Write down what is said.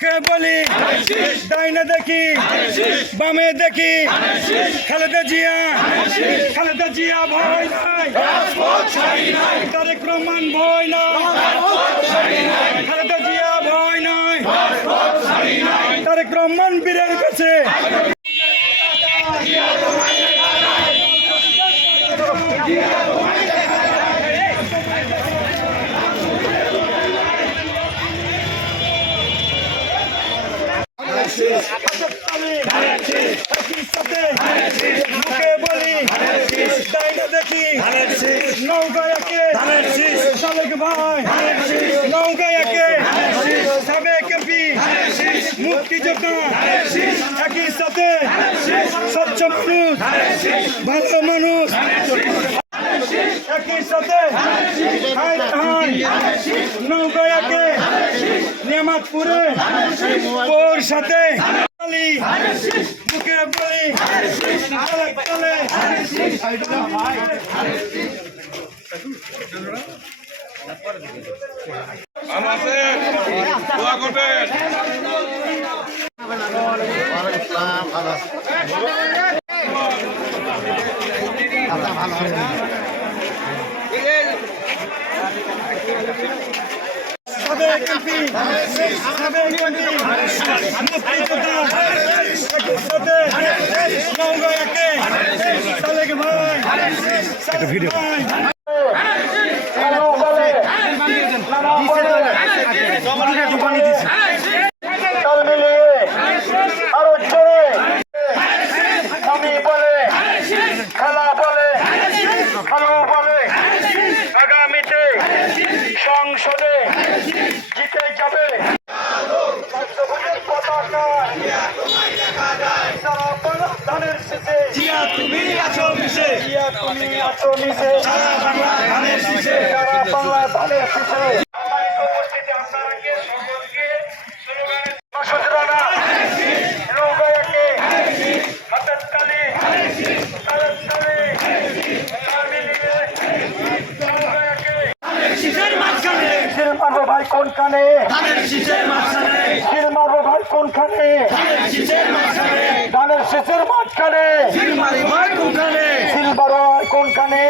মুখে বলি ডাইনে দেখি বামে দেখি খালেদা জিয়া ভয় নাই তারেক রহমান ভয় নাই খালেদা জিয়া ভয় নাই তারেক রহমান বীরের কাছে মুখে বলি ডাইনে দেখি নৌকায়াকে সালেক ভাই নৌকায়াকে সাবেক এমপি মুক্তিযোদ্ধা একই সাথে স্বচ্ছ মানুষ ভালো মানুষ একই সাথে নৌকায়াকে নেমাতপুরে ওর সাথে মুখে বলি তলে আমাদের দোয়া করবেন। ভিডিও আরো জোরে আমি বলে খেলা বলে ভালো বলে আগামীতে সংসদে জিতে যাবে ধানের শেষে জিয়া তুমি আছো মিশে সারা বাংলা ধানের শেষে মারবো ভাই কোনখানে মারবো ভাই কোনখানে ধানের শেষের মাঝখানে সিল মারবো ভাই কোনখানে